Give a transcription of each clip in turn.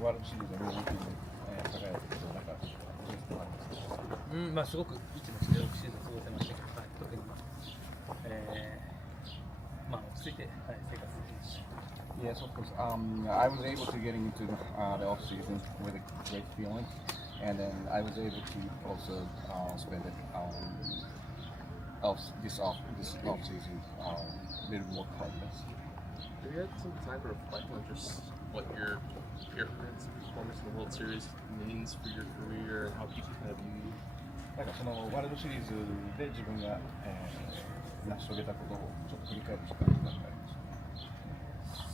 ワールドシリーズの MVP に輝いたけど、なんかケースとかありますか？すごくいい気持ちでオフシーズン過ごせましたけど、特に落ち着いて、生活できました。Yes, of course. I was able to get into the off season with a great feeling, and then I was able to also spend it this off season a little more calmness. Have you had some time to reflect on just what your performance in the World Series means for your career and how people kind of view you? なんかそのワールドシリーズで自分が、成し遂げたことをちょっと振り返る時間になってあります。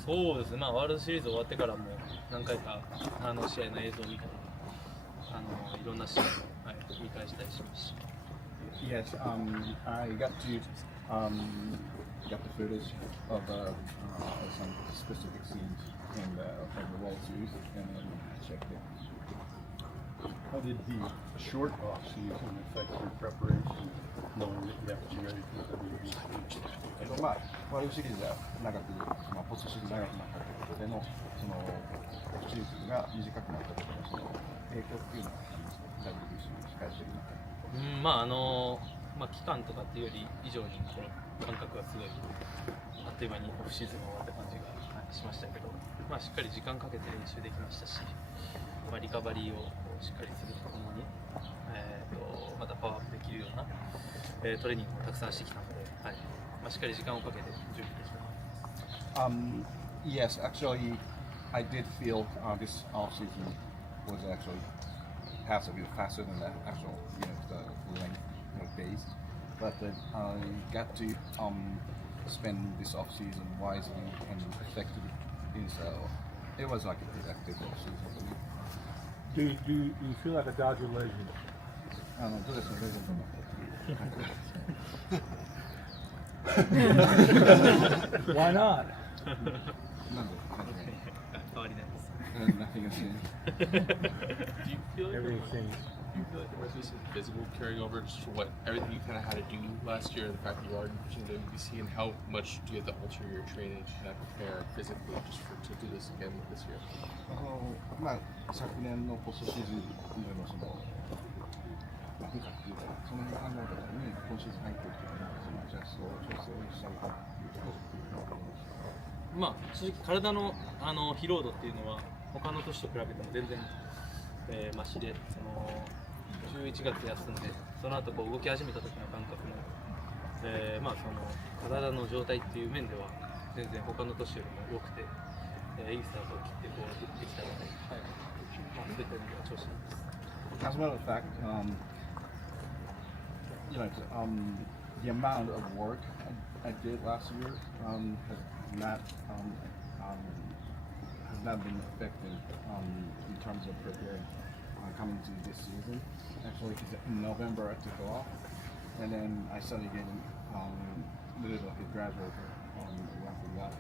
そうですね、ワールドシリーズ終わってからも何回か試合の映像を見たり、いろんな試合を、見返したりしました。Yes, I got to got the footage of some specific scenes from the World Series, and then I checked it. How did the short off season affect your preparation, knowing that you have to be ready for the WBC? ワールドシリーズは長く、ポストシーズン長くなったことでのそのオフシーズンが短くなったことのその影響っていうのはWBC に控えている中で。期間とかっていうより以上にこの感覚がすごいあっという間にオフシーズンが終わった感じがしましたけど、しっかり時間かけて練習できましたし、リカバリーをしっかりするとともに、またパワーアップできるような、トレーニングをたくさんしてきたので、しっかり時間をかけて準備できたと思います。Yes, actually, I did feel this off season was actually perhaps a bit faster than the actual, the length of days. But I got to spend this off season wisely and effectively. So it was like a productive off season for me. Do you feel like a Dodger legend? ドジャースのレジェンドの。Why not? なんで？変わりないです。Nothing has changed. Do you feel like Everything changed. Do you feel like there must be some physical carrying over just for everything you kind of had to do last year, and the fact that you are pitching the WBC, and how much do you have to alter your training to kind of prepare physically just to do this again this year? 昨年のポストシーズンでのその変化っていうか、その辺考えたときに今シーズン入っているときにそのアジャストを調整したりというところ正直体の疲労度っていうのは他の年と比べても全然マシで、11月休んでその後動き始めた時の感覚も、その体の状態っていう面では全然他の年よりも良くて、いいスタートを切ってできたので、そういった意味では調子いいです。As a matter of fact, the amount of work I did last year has not been affected in terms of preparing coming to this season. Actually, in November I took off, and then I started getting a little bit gradual ramping up.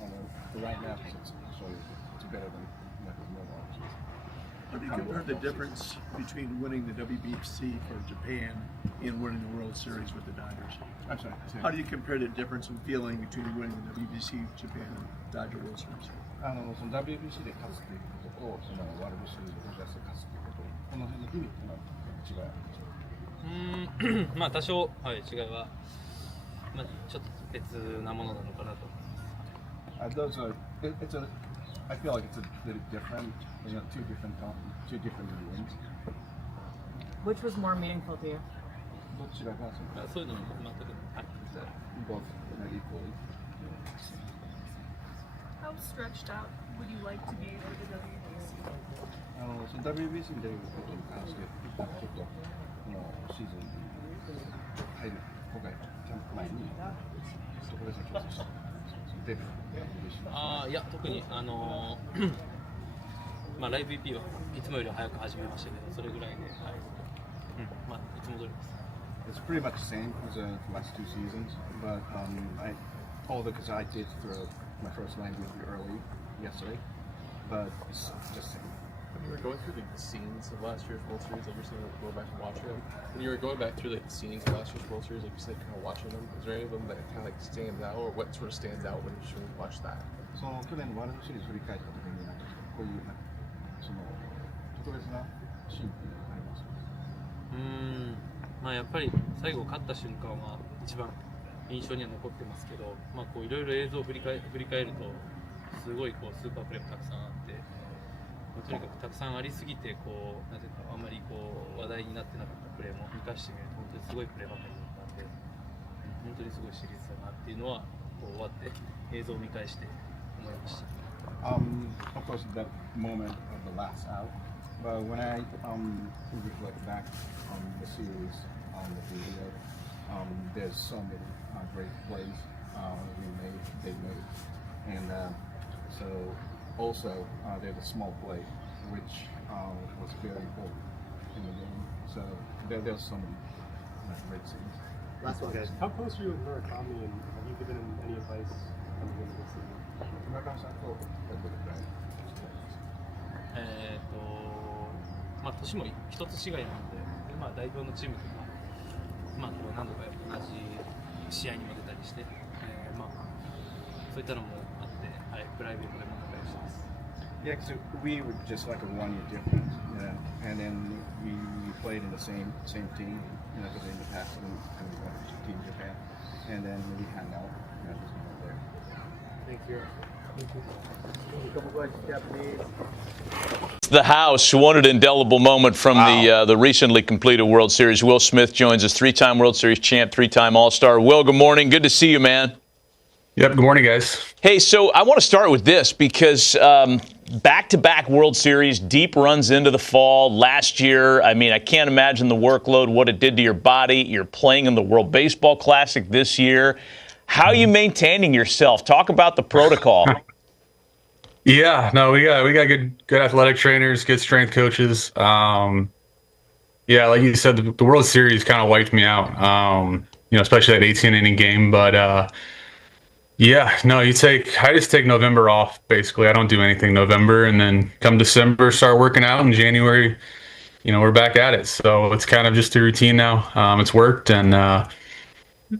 And right now, it's better than normal. How do you compare the difference between winning the WBC for Japan and winning the World Series with the Dodgers? I'm sorry. How do you compare the difference in feeling between winning the WBC Japan and Dodger World Series? その WBC で勝つということと、そのワールドシリーズでドジャースで勝つということ、この辺の意味って何か違いあるんでしょうか？多少、違いは、ちょっと別なものなのかなと。I feel like it's a little different. Two different meanings. Which was more meaningful to you? どちらがそういうのも全くない。both equally. How stretched out would you like to be for the WBC? その WBC に出ることに関して、ちょっとシーズンに入る今回キャンプ前にそこで調整した出るいや特にライブ EP はいつもより早く始めましたけど、それぐらいで、いつも通りです。It's pretty much the same as the last two seasons, but because I did throw my first line really early yesterday, but it's just same. When you were going through the scenes of last year's World Series, like you're saying, going back and watching them, when you were going back through the scenes of last year's World Series, like you said, kind of watching them, is there any of them that kind of stands out, or what sort of stands out when you watch that? その去年のワールドシリーズ振り返った時にこういうその特別なシーンってありますか？まあやっぱり最後勝った瞬間は一番印象には残ってますけど、まあこういろいろ映像を振り返るとすごいこうスーパープレーもたくさんあって、まあ、とにかくたくさんありすぎてこうなぜかあんまりこう話題になってなかったプレーも見返してみると本当にすごいプレーばかりだったんで、本当にすごいシリーズだなっていうのはこう終わって映像を見返して思いました。Of course, that moment of the last out. But when I reflect back on the series, on the video, there's so many great plays they made, and so also there's a small play which was very important in the game. So there's so many great scenes. Last one, guys. How close are you with Murakami, and have you given him any advice coming into this season? 村上さんとどれくらい？まあ年も一つ違いなので、まあ代表のチームとか、まあこう何度か同じ試合にも出たりして、まあそういったのもあって、はい、プライベートでも仲良しです。Yeah, because we were just like a 1 year difference, you know, and then we played in the same team, you know, because in the past we went to Team Japan, and then we hung out, you know, just there. Thank you. The House wanted an indelible moment from the recently completed World Series. Will Smith joins us, 3-time World Series champ, 3-time All-Star. Will, good morning. Good to see you, man. Yep, good morning, guys. Hey, so I want to start with this because back-to-back World Series, deep runs into the fall. Last year, I mean, I can't imagine the workload, what it did to your body. You're playing in the World Baseball Classic this year. How are you maintaining yourself? Talk about the protocol. Yeah, no, we got good athletic trainers, good strength coaches. Yeah, like you said, the World Series kind of wiped me out. You know, especially that 18-inning game. But yeah, no, I just take November off basically. I don't do anything November, and then come December, start working out. In January, you know, we're back at it. So it's kind of just a routine now. It's worked, and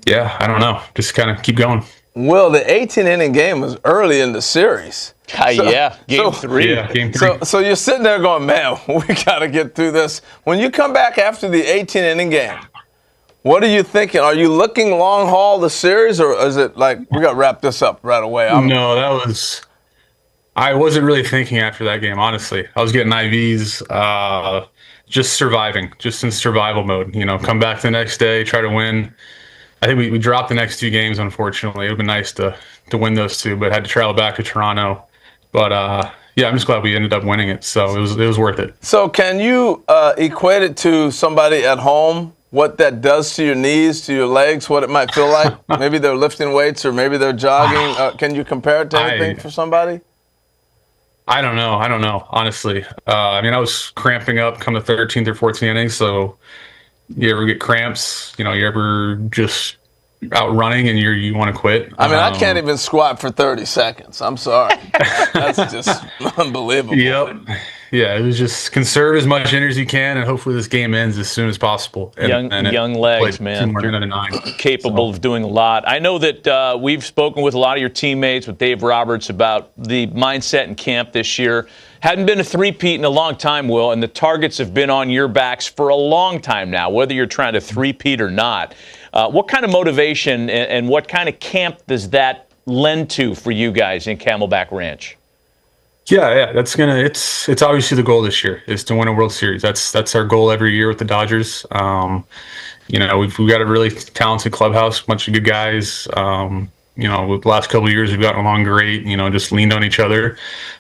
yeah, I don't know, just kind of keep going. Well, the 18-inning game was early in the series. Yeah, game three. Yeah, game three. So you're sitting there going, man, we got to get through this. When you come back after the 18-inning game, what are you thinking? Are you looking long haul the series, or is it like we got to wrap this up right away? No, I wasn't really thinking after that game, honestly. I was getting IVs, just surviving, just in survival mode. You know, come back the next day, try to win. I think we dropped the next 2 games, unfortunately. It would have been nice to win those 2, but had to travel back to Toronto. But yeah, I'm just glad we ended up winning it. So it was worth it. So can you equate it to somebody at home, what that does to your knees, to your legs, what it might feel like? Maybe they're lifting weights or maybe they're jogging. Can you compare it to anything for somebody? I don't know, honestly. I mean, I was cramping up come the 13th or 14th inning, so you ever get cramps? You know, you ever just out running and you want to quit? I mean, I can't even squat for 30 seconds. I'm sorry. That's just unbelievable. Yep. Yeah, it was just conserve as much energy as you can, and hopefully this game ends as soon as possible. Young legs, man. Capable of doing a lot. I know that we've spoken with a lot of your teammates, with Dave Roberts, about the mindset in camp this year. Hadn't been a three-peat in a long time, Will, and the targets have been on your backs for a long time now, whether you're trying to three-peat or not. What kind of motivation and what kind of camp does that lend to for you guys in Camelback Ranch? Yeah, it's obviously the goal this year is to win a World Series. That's our goal every year with the Dodgers. You know, we've got a really talented clubhouse, bunch of good guys. You know, with the last couple of years, we've gotten along great, you know, just leaned on each other.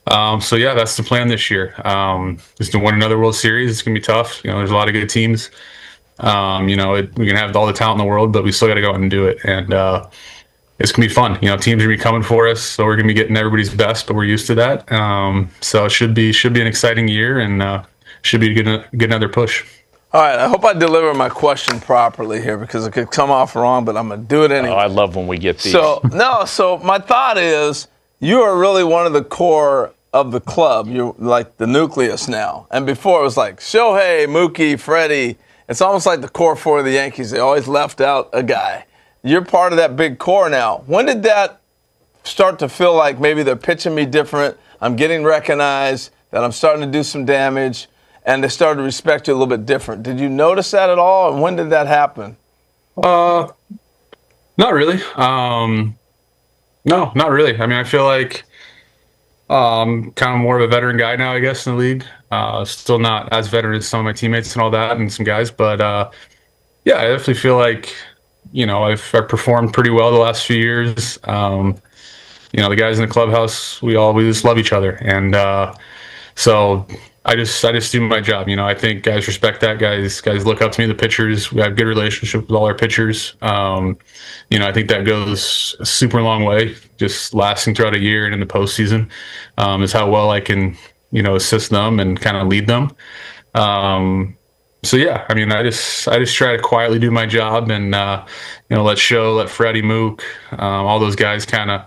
So, yeah, that's the plan this year, is to win another World Series. It's going to be tough. You know, there's a lot of good teams. You know, we can have all the talent in the world, but we still got to go out and do it. And it's going to be fun. You know, teams are going to be coming for us, so we're going to be getting everybody's best, but we're used to that. So it should be an exciting year, and should be get another push. All right, I hope I deliver my question properly here because it could come off wrong, but I'm going to do it anyway. Oh, I love when we get these. So my thought is you are really one of the core of the club. You're like the nucleus now. And before it was like Shohei, Mookie, Freddie. It's almost like the core 4 of the Yankees. They always left out a guy. You're part of that big core now. When did that start to feel like maybe they're pitching me different? I'm getting recognized. that I'm starting to do some damage, and they started to respect you a little bit different. Did you notice that at all, and when did that happen? Not really. No, not really. I mean, I feel like kind of more of a veteran guy now, I guess, in the league. Still not as veteran as some of my teammates and all that, and some guys, but yeah, I definitely feel like, you know, I've performed pretty well the last few years. You know, the guys in the clubhouse, we just love each other, and so I just do my job. You know, I think guys respect that. Guys look up to me. The pitchers, we have a good relationship with all our pitchers. You know, I think that goes a super long way, just lasting throughout a year and in the postseason, is how well I can, you know, assist them and kind of lead them. So yeah, I mean, I just try to quietly do my job and you know, let Freddie, Mook, all those guys kind of,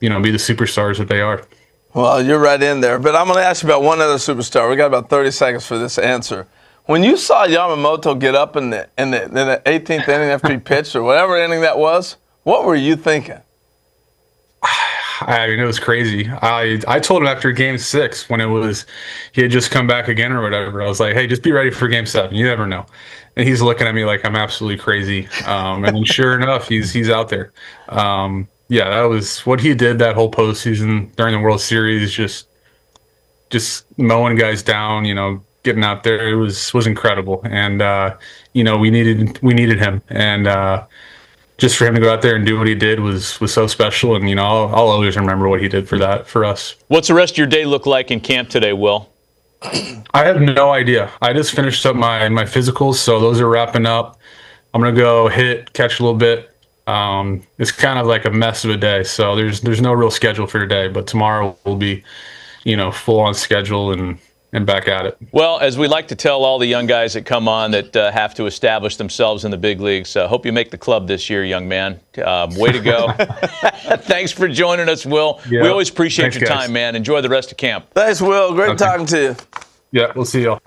you know, be the superstars that they are. Well, you're right in there. But I'm going to ask you about one other superstar. We got about 30 seconds for this answer. When you saw Yamamoto get up in the 18th inning after he pitched, or whatever inning that was, what were you thinking? I mean, it was crazy. I told him after Game 6, when he had just come back again or whatever, I was like, hey, just be ready for Game 7. You never know. And he's looking at me like I'm absolutely crazy. And then sure enough, he's out there. Yeah, that was what he did that whole postseason during the World Series, just mowing guys down, you know, getting out there. It was incredible. And you know, we needed him. And just for him to go out there and do what he did was so special. And, you know, I'll always remember what he did for us. What's the rest of your day look like in camp today, Will? I have no idea. I just finished up my physicals, so those are wrapping up. I'm going to go catch a little bit. It's kind of like a mess of a day, so there's no real schedule for today, but tomorrow will be, you know, full on schedule and back at it. Well, as we like to tell all the young guys that come on that have to establish themselves in the big leagues, hope you make the club this year, young man. Way to go. Thanks for joining us, Will. Yeah. We always appreciate your Thanks, time, man. Enjoy the rest of camp. Thanks, Will. Great talking to you. Yeah, we'll see y'all.